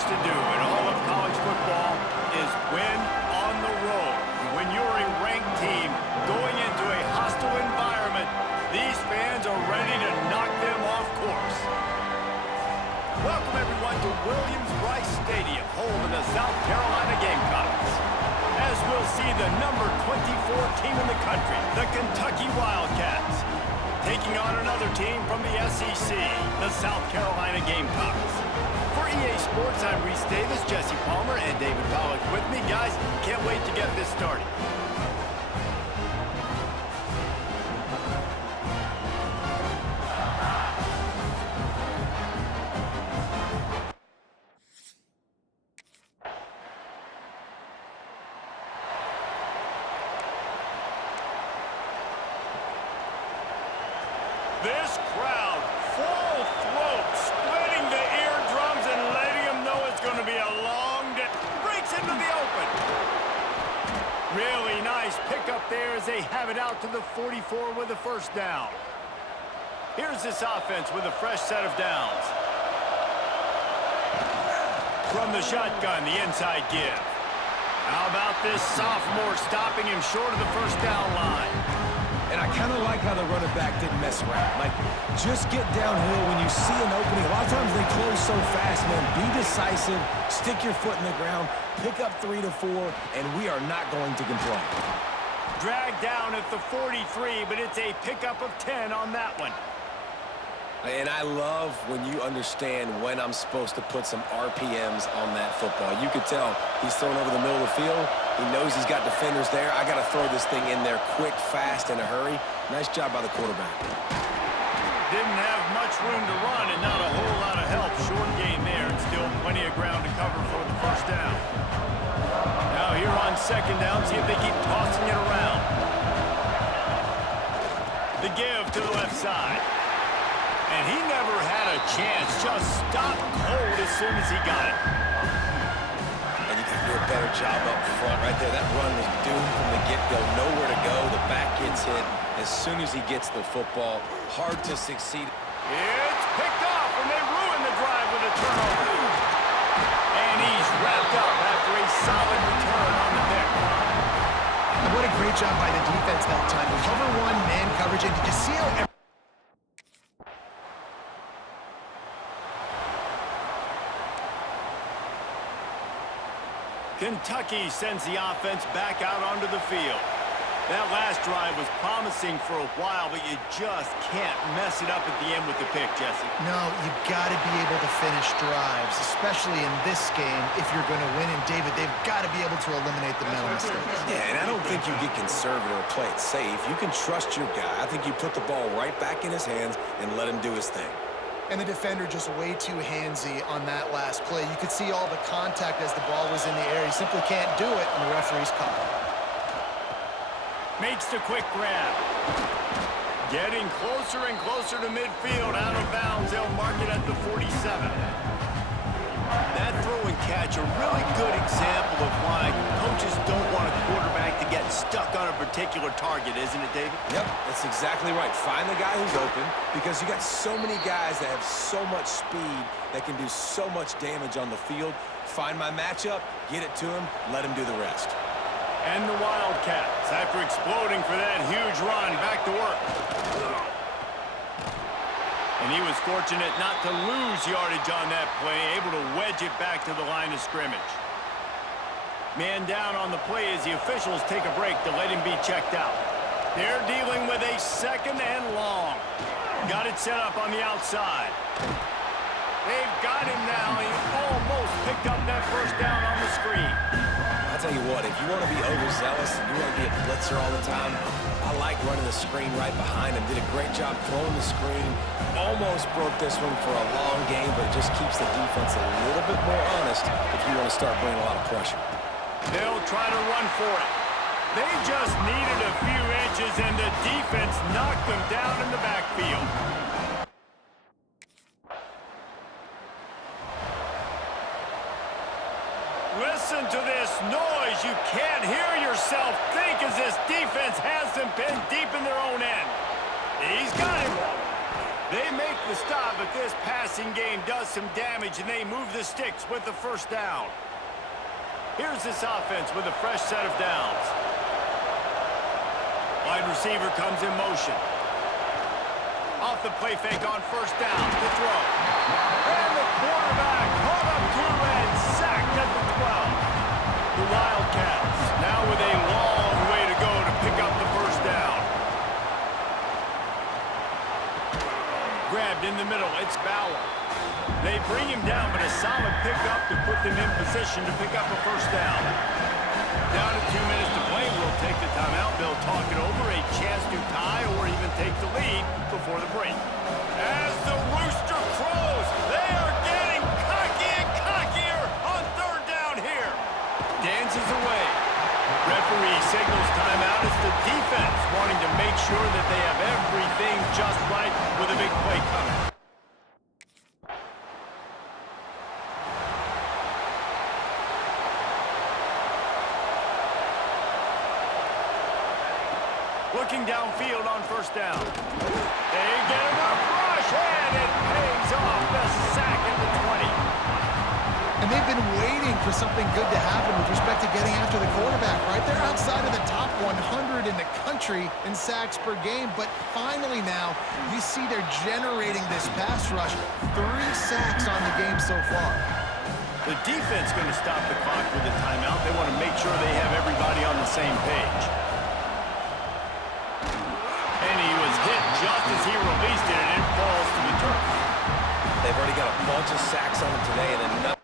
things to do in all of college football is win on the road. When you're a ranked team going into a hostile environment, these fans are ready to knock them off course. Welcome, everyone, to Williams-Brice Stadium, home of the South Carolina Gamecocks. As we'll see the number 24 team in the country, the Kentucky Wildcats, taking on another team from the SEC, the South Carolina Gamecocks. For EA Sports, I'm Reese Davis, Jesse Palmer, and David Pollock with me. Guys, can't wait to get this started. This crowd, full throat, splitting the eardrums and letting them know it's going to be a long day. Breaks into the open. Really nice pickup there as they have it out to the 44 with a first down. Here's this offense with a fresh set of downs. From the shotgun, the inside give. How about this sophomore stopping him short of the first down line? And I kind of like how the running back didn't mess around. Like, just get downhill when you see an opening. A lot of times they close so fast, man. Be decisive, stick your foot in the ground, pick up 3 to 4, and we are not going to complain. Dragged down at the 43, but it's a pickup of 10 on that one. And I love when you understand when I'm supposed to put some RPMs on that football. You could tell he's throwing over the middle of the field. He knows he's got defenders there. I got to throw this thing in there quick, fast, in a hurry. Nice job by the quarterback. Didn't have much room to run and not a whole lot of help. Short gain there and still plenty of ground to cover for the first down. Now here on second down, see if they keep tossing it around. The give to the left side. And he never had a chance. Just stopped cold as soon as he got it. And you got to do a better job up front right there. That run was doomed from the get-go. Nowhere to go. The back gets hit as soon as he gets the football. Hard to succeed. It's picked off, and they ruin the drive with a turnover. And he's wrapped up after a solid return on the pick. And what a great job by the defense that time. Cover one, man coverage, and did you see how... Kentucky sends the offense back out onto the field. That last drive was promising for a while, but you just can't mess it up at the end with the pick, Jesse. No, you've got to be able to finish drives, especially in this game if you're going to win. And, David, they've got to be able to eliminate the mental mistakes. Yeah, and I don't think you get conservative or play it safe. You can trust your guy. I think you put the ball right back in his hands and let him do his thing. And the defender just way too handsy on that last play. You could see all the contact as the ball was in the air. He simply can't do it, and the referee's caught. Makes the quick grab. Getting closer and closer to midfield. Out of bounds, they'll mark it at the 47. That throw and catch, a really good example of why coaches don't want a quarterback to get stuck on a particular target, isn't it, David? Yep, that's exactly right. Find the guy who's open, because you got so many guys that have so much speed that can do so much damage on the field. Find my matchup, get it to him, let him do the rest. And the Wildcats, after exploding for that huge run, back to work. And he was fortunate not to lose yardage on that play, able to wedge it back to the line of scrimmage. Man down on the play as the officials take a break to let him be checked out. They're dealing with a second and long. Got it set up on the outside. They've got him now. He almost picked up that first down on the screen. I'll tell you what, if you want to be overzealous and you want to be a blitzer all the time, I like running the screen right behind him. Did a great job throwing the screen. Almost broke this one for a long game, but it just keeps the defense a little bit more honest if you want to start bringing a lot of pressure. They'll try to run for it. They just needed a few inches, and the defense knocked them down in the backfield. Listen to this noise. You can't hear yourself think as this defense has them pinned deep in their own end. He's got him. They make the stop, but this passing game does some damage, and they move the sticks with the first down. Here's this offense with a fresh set of downs. Wide receiver comes in motion. Off the play fake on first down to throw. And the quarterback caught up to and sacked at the 12. The Wildcats now with a long way to go to pick up the first down. Grabbed in the middle, it's Bauer. They bring him down, but a solid pickup to put them in position to pick up a first down. Down to 2 minutes to play, we'll take the timeout. They'll talk it over, a chance to tie or even take the lead before the break. As the rooster crows, they are getting cocky and cockier on third down here. Dances away. Referee signals timeout. It's the defense wanting to make sure that they have everything just right with a big play coming. Looking downfield on first down. They get him a rush, and it pays off the sack at the 20. And they've been waiting for something good to happen with respect to getting after the quarterback, right? They're outside of the top 100 in the country in sacks per game, but finally now you see they're generating this pass rush. 3 sacks on the game so far. The defense going to stop the clock with a timeout. They want to make sure they have everybody on the same page. And he was hit just as he released it, and it falls to the turf. They've already got a bunch of sacks on him today, and another.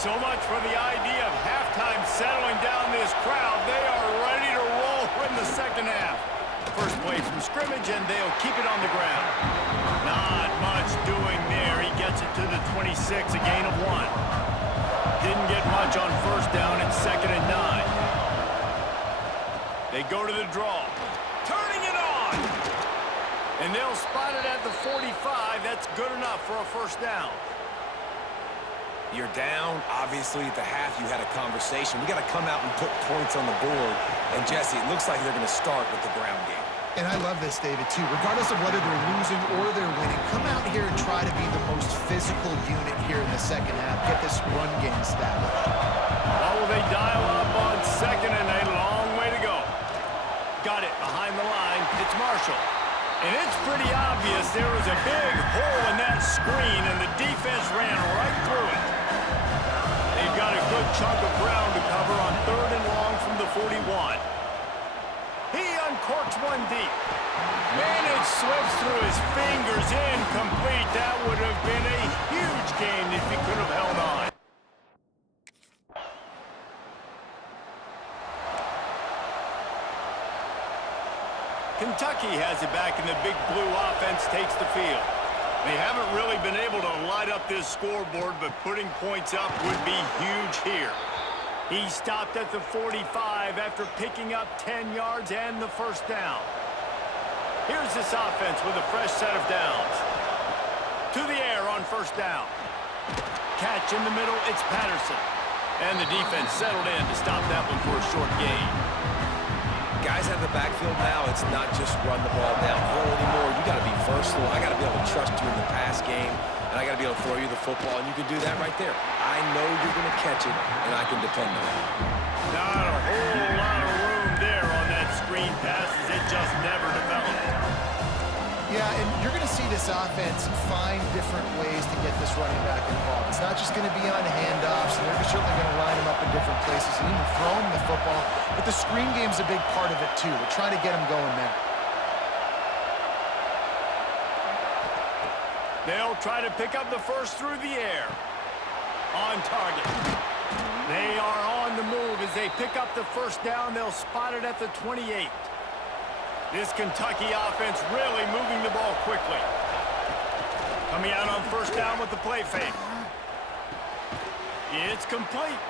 So much for the idea of halftime settling down this crowd. They are ready to roll in the second half. First play from scrimmage, and they'll keep it on the ground. Not much doing there. He gets it to the 26, a gain of 1. Didn't get much on first down. It's 2nd and 9. They go to the draw. Turning it on. And they'll spot it at the 45. That's good enough for a first down. You're down. Obviously, at the half, you had a conversation. We got to come out and put points on the board. And, Jesse, it looks like they're going to start with the ground game. And I love this, David, too. Regardless of whether they're losing or they're winning, come out here and try to be the most physical unit here in the second half. Get this run game established. Well, they dial up on second, and a long way to go. Got it behind the line. It's Marshall. And it's pretty obvious there was a big hole in that screen, and the defense ran right through it. They've got a good chunk of ground to cover on 3rd and long from the 41. He uncorks one deep. Man, it slips through his fingers, incomplete. That would have been a huge gain if he could have held on. Kentucky has it back, and the big blue offense takes the field. They haven't really been able to light up this scoreboard, but putting points up would be huge here. He stopped at the 45 after picking up 10 yards and the first down. Here's this offense with a fresh set of downs. To the air on first down. Catch in the middle, it's Patterson. And the defense settled in to stop that one for a short gain. Guys out of the backfield now, it's not just run the ball downhill anymore. You got to be versatile. I got to be able to trust you in the pass game, and I got to be able to throw you the football, and you can do that right there. I know you're going to catch it, and I can depend on it. Not a whole lot of room there on that screen pass as it just never developed. Yeah, and you're going to see this offense find different ways to get this running back involved. It's not just going to be on handoffs, and they're certainly going to line him up in different places and even throw him the football. But the screen game's a big part of it, too. They're trying to get him going there. They'll try to pick up the first through the air. On target. They are on the move as they pick up the first down. They'll spot it at the 28. This Kentucky offense really moving the ball quickly. Coming out on first down with the play fake. It's complete.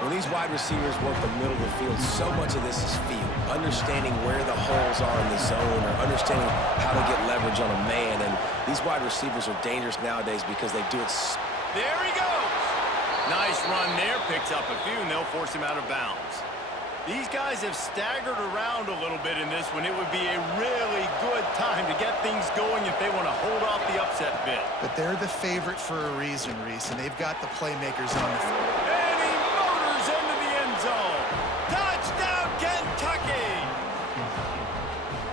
When these wide receivers work the middle of the field, so much of this is feel. Understanding where the holes are in the zone or understanding how to get leverage on a man. And these wide receivers are dangerous nowadays because they do it. There he goes. Nice run there. Picks up a few, and they'll force him out of bounds. These guys have staggered around a little bit in this one. It would be a really good time to get things going if they want to hold off the upset bid. But they're the favorite for a reason, Reese, and they've got the playmakers on the field. And he motors into the end zone. Touchdown, Kentucky!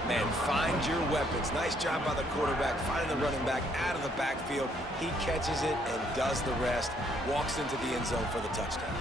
Man, find your weapons. Nice job by the quarterback, finding the running back out of the backfield. He catches it and does the rest. Walks into the end zone for the touchdown.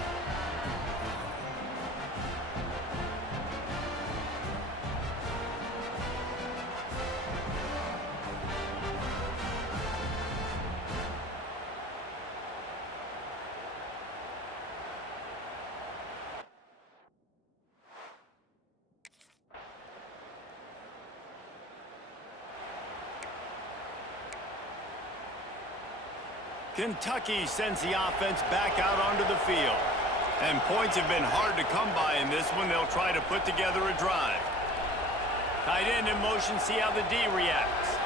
Kentucky sends the offense back out onto the field. And points have been hard to come by in this one. They'll try to put together a drive. Tight end in motion, see how the D reacts.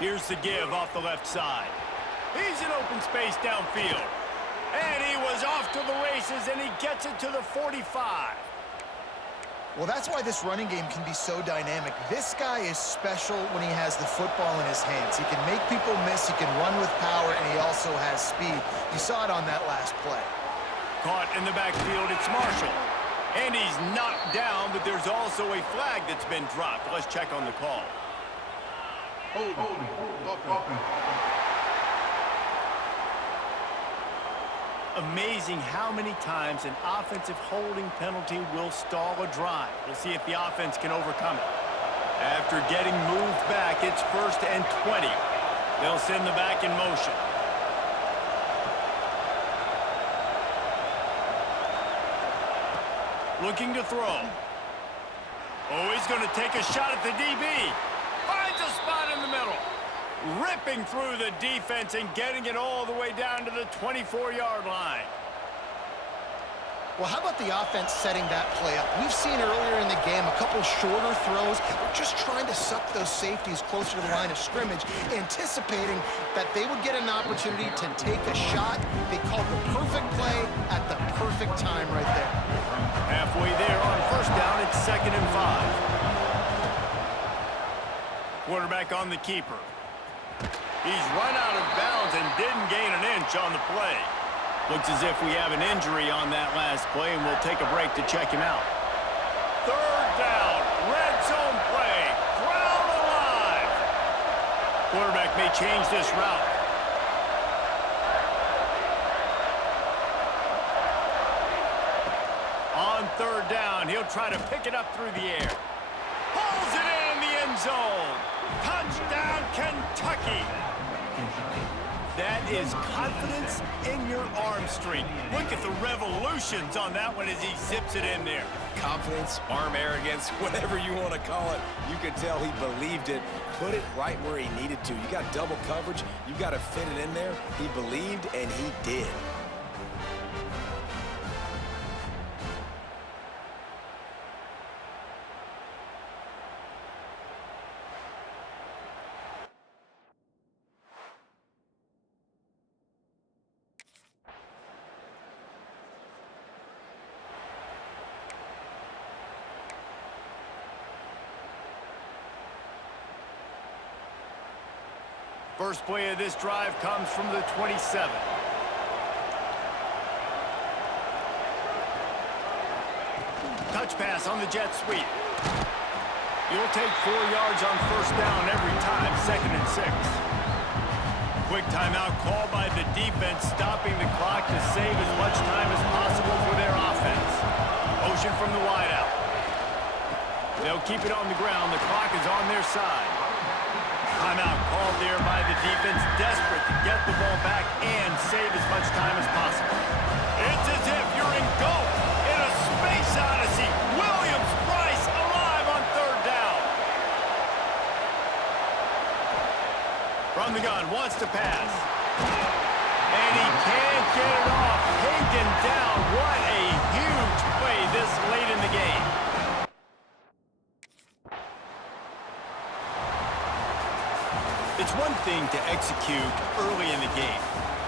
Here's the give off the left side. He's in open space downfield. And he was off to the races, and he gets it to the 45. Well, that's why this running game can be so dynamic. This guy is special when he has the football in his hands. He can make people miss, he can run with power, and he also has speed. You saw it on that last play. Caught in the backfield, it's Marshall. And he's knocked down, but there's also a flag that's been dropped. Let's check on the call. Amazing how many times an offensive holding penalty will stall a drive. We'll see if the offense can overcome it. After getting moved back, it's 1st and 20. They'll send the back in motion. Looking to throw. Oh, he's going to take a shot at the DB. Finds a spot in the middle. Ripping through the defense and getting it all the way down to the 24-yard line. Well, how about the offense setting that play up? We've seen earlier in the game a couple shorter throws. We're just trying to suck those safeties closer to the line of scrimmage, anticipating that they would get an opportunity to take a shot. They called the perfect play at the perfect time right there. Halfway there on 1st down, it's 2nd and 5. Quarterback on the keeper. He's run out of bounds and didn't gain an inch on the play. Looks as if we have an injury on that last play, and we'll take a break to check him out. 3rd down, red zone play, crowd alive. Quarterback may change this route. On 3rd down, he'll try to pick it up through the air. Pulls it in the end zone. Touchdown, Kentucky. That is confidence in your arm strength. Look at the revolutions on that one as he zips it in there. Confidence, arm arrogance, whatever you want to call it. You could tell he believed it. Put it right where he needed to. You got double coverage. You got to fit it in there. He believed, and he did. First play of this drive comes from the 27. Touch pass on the jet sweep. You'll take 4 yards on 1st down every time, 2nd and 6. Quick timeout call by the defense, stopping the clock to save as much time as possible for their offense. Motion from the wideout. They'll keep it on the ground. The clock is on their side. Timeout called there by the defense, desperate to get the ball back and save as much time as possible. It's as if you're engulfed in a space odyssey. Williams-Brice alive on 3rd down. From the gun, wants to pass. And he can't get it off. Taken down. What a huge play this late in the game. It's one thing to execute early in the game.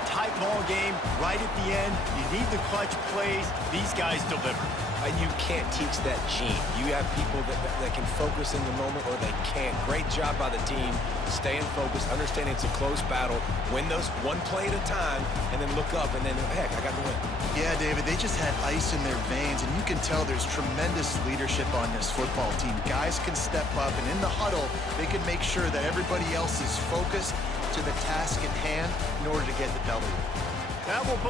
Tight tight ball game, right at the end, you need the clutch plays. These guys deliver. And you can't teach that gene. You have people that can focus in the moment or they can't. Great job by the team, staying focused, understanding it's a close battle, win those one play at a time, and then look up and then, heck, I got the win. Yeah, David, they just had ice in their veins, and you can tell there's tremendous leadership on this football team. Guys can step up, and in the huddle, they can make sure that everybody else is focused to the task at hand in order to get the W. That will put